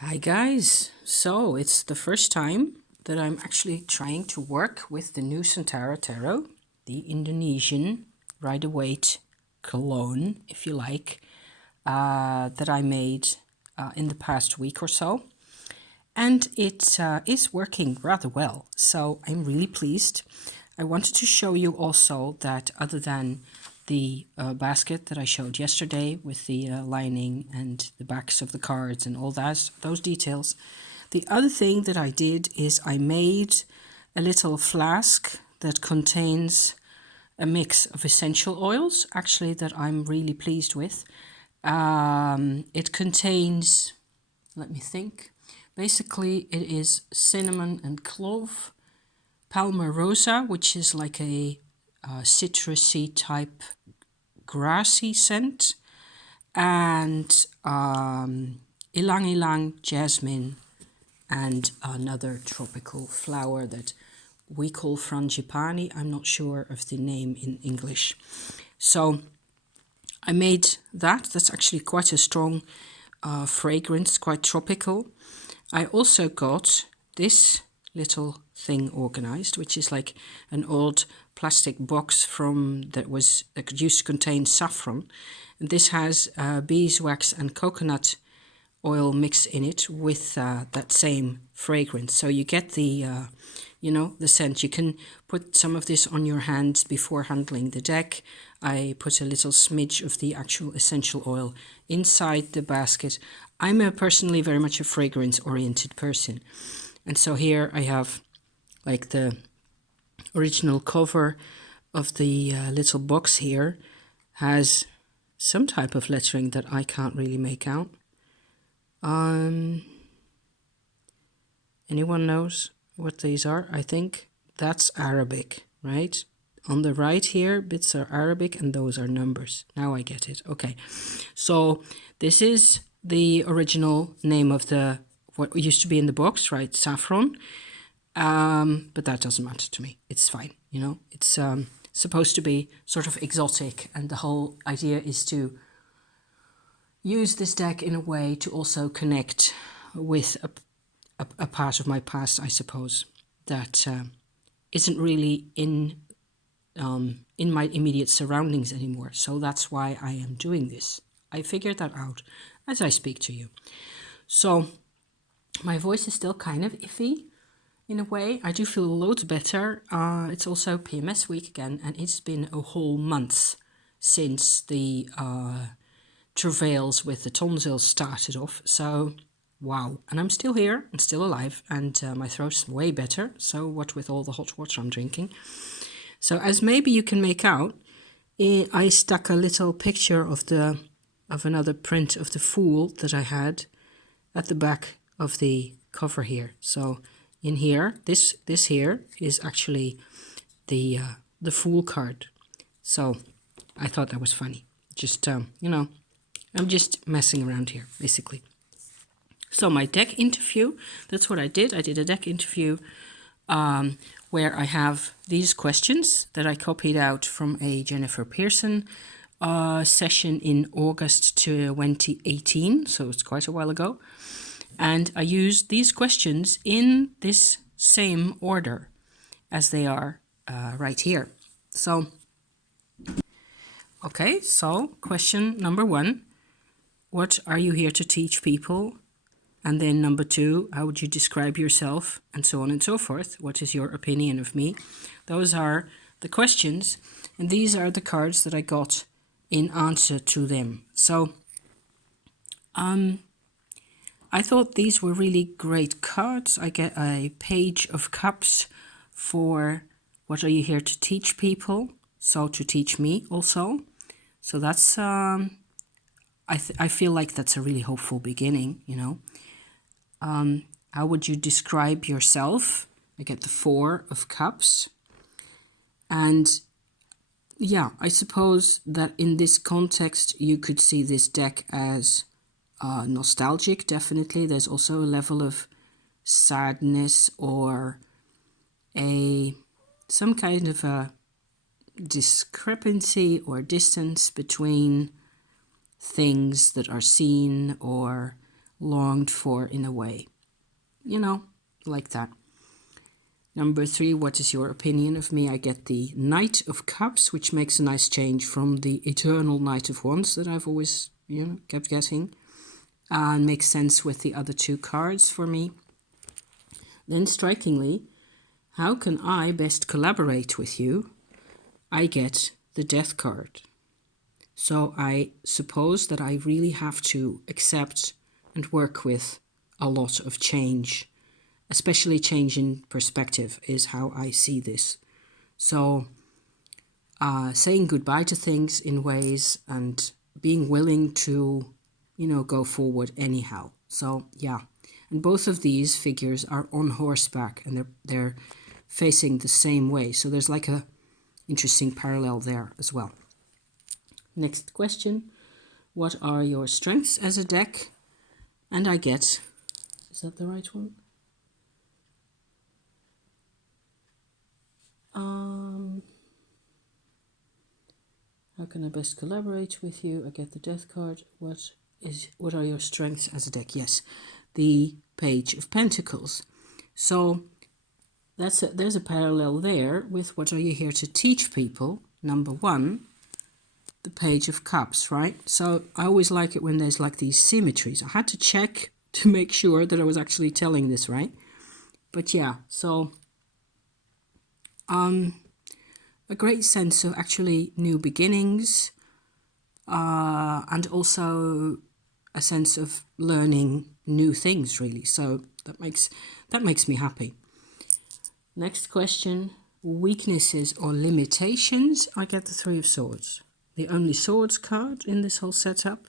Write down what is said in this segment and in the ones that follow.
Hi guys, so it's the first time that I'm actually trying to work with the Nusantara tarot, the Indonesian Rider-Waite cologne, if you like, that I made in the past week or so. And it is working rather well, so I'm really pleased. I wanted to show you also that other than the basket that I showed yesterday with the lining and the backs of the cards and all that, those details, the other thing that I did is I made a little flask that contains a mix of essential oils, actually, that I'm really pleased with. It contains, let me think, basically it is cinnamon and clove, palmarosa, which is like a citrusy type grassy scent, and ilang ilang, jasmine, and another tropical flower that we call frangipani. I'm not sure of the name in English. So I made that. That's actually quite a strong fragrance, quite tropical. I also got this little thing organized, which is like an old plastic box that used to contain saffron. And this has beeswax and coconut oil mix in it with that same fragrance. So you get the scent. You can put some of this on your hands before handling the deck. I put a little smidge of the actual essential oil inside the basket. I'm personally very much a fragrance-oriented person. And so here I have like the original cover of the little box here has some type of lettering that I can't really make out. Anyone knows what these are? I think that's Arabic, right? On the right here, bits are Arabic and those are numbers. Now I get it. Okay. So this is the original name of what used to be in the box, right? Saffron. But that doesn't matter to me. It's fine. It's supposed to be sort of exotic, and the whole idea is to use this deck in a way to also connect with a part of my past, I suppose, that isn't really in my immediate surroundings anymore. So that's why I am doing this. I figured that out as I speak to you. So my voice is still kind of iffy in a way. I do feel loads better. It's also PMS week again, and it's been a whole month since the travails with the tonsils started off. So wow. And I'm still here and still alive, and my throat's way better. So what with all the hot water I'm drinking. So as maybe you can make out, I stuck a little picture of another print of the Fool that I had at the back of the cover here. So in here, this here is actually the Fool card. So I thought that was funny. Just I'm just messing around here, basically. So my deck interview, that's what I did. I did a deck interview where I have these questions that I copied out from a Jennifer Pearson session in August 2018, so it's quite a while ago. And I used these questions in this same order as they are right here. So, okay, so question number 1, what are you here to teach people? And then number 2, how would you describe yourself? And so on and so forth. What is your opinion of me? Those are the questions. And these are the cards that I got in answer to them. So I thought these were really great cards. I get a Page of Cups for what are you here to teach people? So to teach me also. So that's, I feel like that's a really hopeful beginning, How would you describe yourself? I get the Four of Cups. And yeah, I suppose that in this context, you could see this deck as nostalgic, definitely. There's also a level of sadness or some kind of a discrepancy or distance between things that are seen or longed for in a way. You know, like that. Number 3, what is your opinion of me? I get the Knight of Cups, which makes a nice change from the Eternal Knight of Wands that I've always, kept getting. And makes sense with the other 2 cards for me. Then strikingly, how can I best collaborate with you? I get the Death card. So I suppose that I really have to accept and work with a lot of change. Especially change in perspective is how I see this. So saying goodbye to things in ways and being willing to, go forward anyhow. So yeah, and both of these figures are on horseback and they're facing the same way. So there's like a interesting parallel there as well. Next question. What are your strengths as a deck? And I get, is that the right one? How can I best collaborate with you? I get the Death card. What are your strengths as a deck? Yes, the Page of Pentacles. So there's a parallel there with what are you here to teach people? Number 1, the Page of Cups, right? So I always like it when there's like these symmetries. I had to check to make sure that I was actually telling this right. But yeah, so a great sense of actually new beginnings, and also a sense of learning new things, really. So that makes me happy. Next question. Weaknesses or limitations? I get the 3 of Swords. The only Swords card in this whole setup.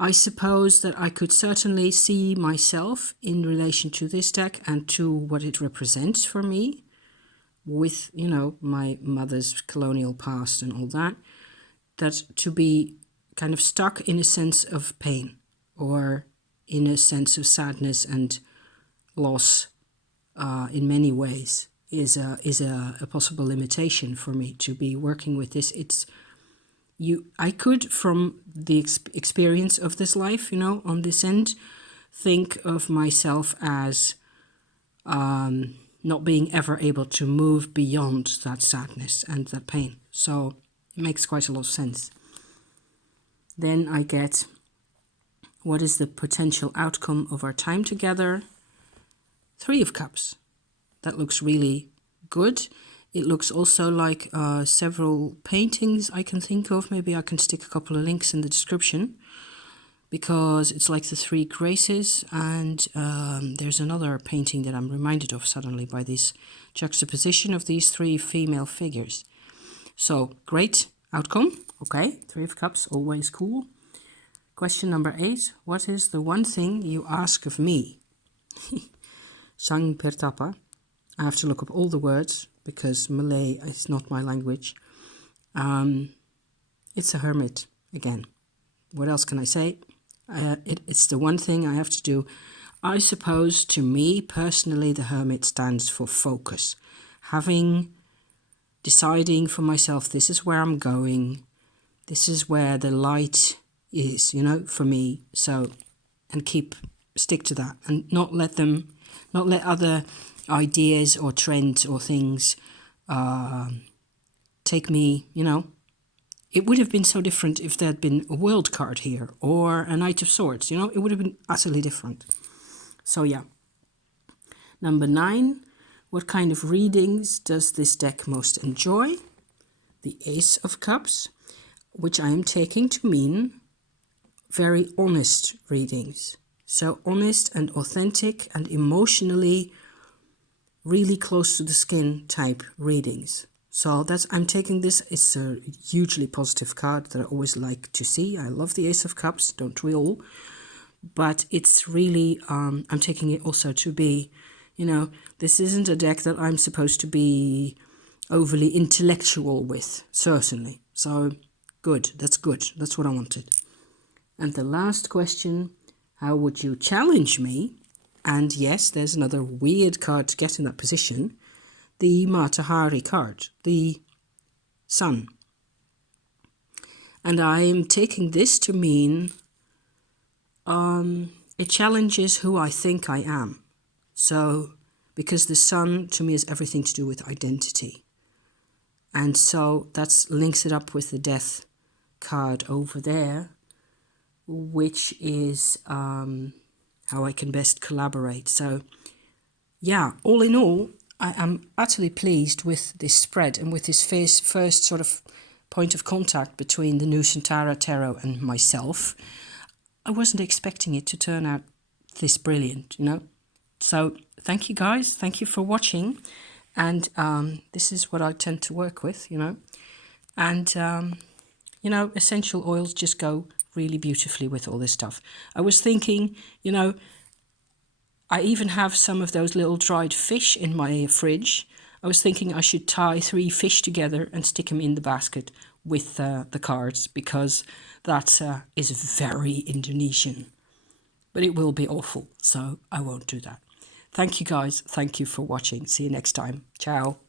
I suppose that I could certainly see myself in relation to this deck and to what it represents for me with, my mother's colonial past and all that, that to be kind of stuck in a sense of pain or in a sense of sadness and loss in many ways is a possible limitation for me to be working with this. I could, from the experience of this life, on this end, think of myself as not being ever able to move beyond that sadness and that pain. So it makes quite a lot of sense. Then I get, what is the potential outcome of our time together? 3 of Cups. That looks really good. It looks also like several paintings I can think of. Maybe I can stick a couple of links in the description, because it's like the 3 Graces, and there's another painting that I'm reminded of suddenly by this juxtaposition of these 3 female figures. So, great outcome. Okay, 3 of Cups, always cool. Question number 8. What is the one thing you ask of me? Sang Pertapa. I have to look up all the words because Malay is not my language. It's a hermit again. What else can I say? It's the one thing I have to do. I suppose to me personally, the hermit stands for focus. Deciding for myself, this is where I'm going. This is where the light is, for me. So, and stick to that and not let other ideas or trends or things take me, It would have been so different if there had been a world card here or a Knight of Swords, It would have been utterly different. So yeah. Number 9, what kind of readings does this deck most enjoy? The Ace of Cups, which I am taking to mean very honest readings. So honest and authentic and emotionally really close to the skin type readings. So I'm taking this. It's a hugely positive card that I always like to see. I love the Ace of Cups, don't we all? But it's really, I'm taking it also to be, this isn't a deck that I'm supposed to be overly intellectual with, certainly. So good, that's good. That's what I wanted. And the last question, how would you challenge me? And yes, there's another weird card to get in that position. The Matahari card, the Sun. And I am taking this to mean it challenges who I think I am. So, because the sun to me is everything to do with identity. And so that links it up with the death card over there, which is how I can best collaborate. So, yeah, all in all, I am utterly pleased with this spread and with this first sort of point of contact between the Nusantara Tarot and myself. I wasn't expecting it to turn out this brilliant, you know. So thank you guys. Thank you for watching. And this is what I tend to work with, you know. And, you know, essential oils just go really beautifully with all this stuff. I was thinking, you know, I even have some of those little dried fish in my fridge. I was thinking I should tie 3 fish together and stick them in the basket with the cards, because that is very Indonesian. But it will be awful, so I won't do that. Thank you guys. Thank you for watching. See you next time. Ciao.